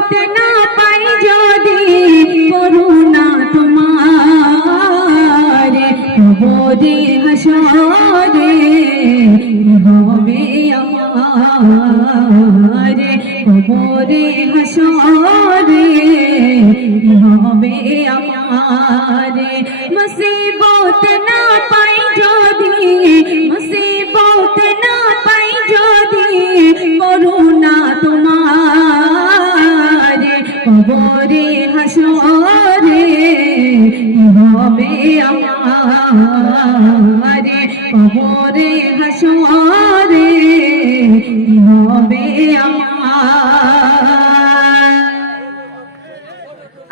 নসিবত না পাই যদি করুণা তোমার। কবরে হাসরে হবে আমার। কবরে হাসরে হবে আমার। মুসিবত না কবরে হাসরে হবে আমার, কবরে হাসরে হবে আমার।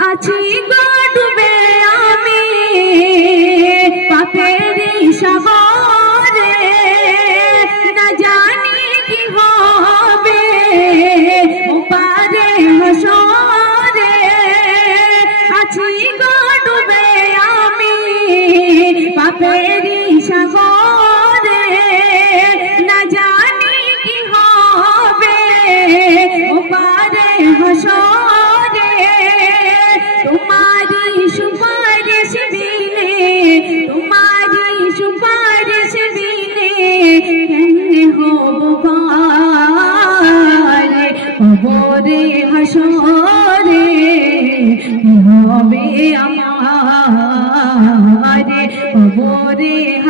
আছি গো ডুবে আমি পাপের সাগরে, না জানি কি হবে, ওপারে হসরে পাপের সাগরে না জানি কি হবে। ওপারে হসরে তোমারি সুপারিশ বিনে তোমারি সুপারিশ বিনে কেমনে হব পারে? হাসরে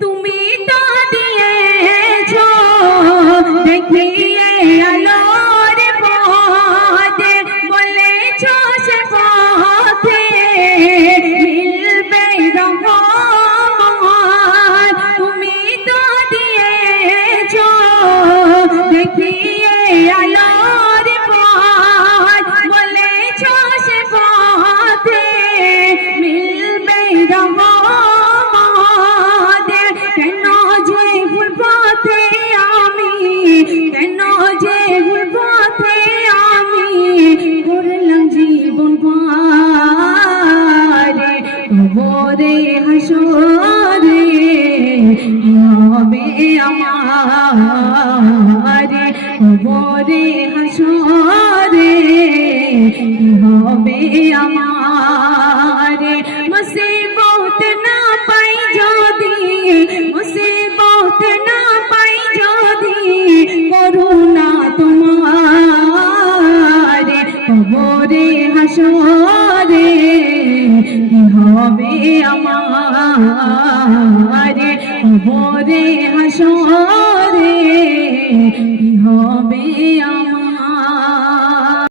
তুমি তো দিয়েছ দেখিয়ে আলোর পথে। কবরে হাসরে হবে আমার কবরে হাসরে হবে আমার। মুসিবত না পাই যদি, মুসিবত না পাই যদি, করুণা তোমার কবরে হাসরে। হবে আমার। কবরে হাসরে হবে আমার?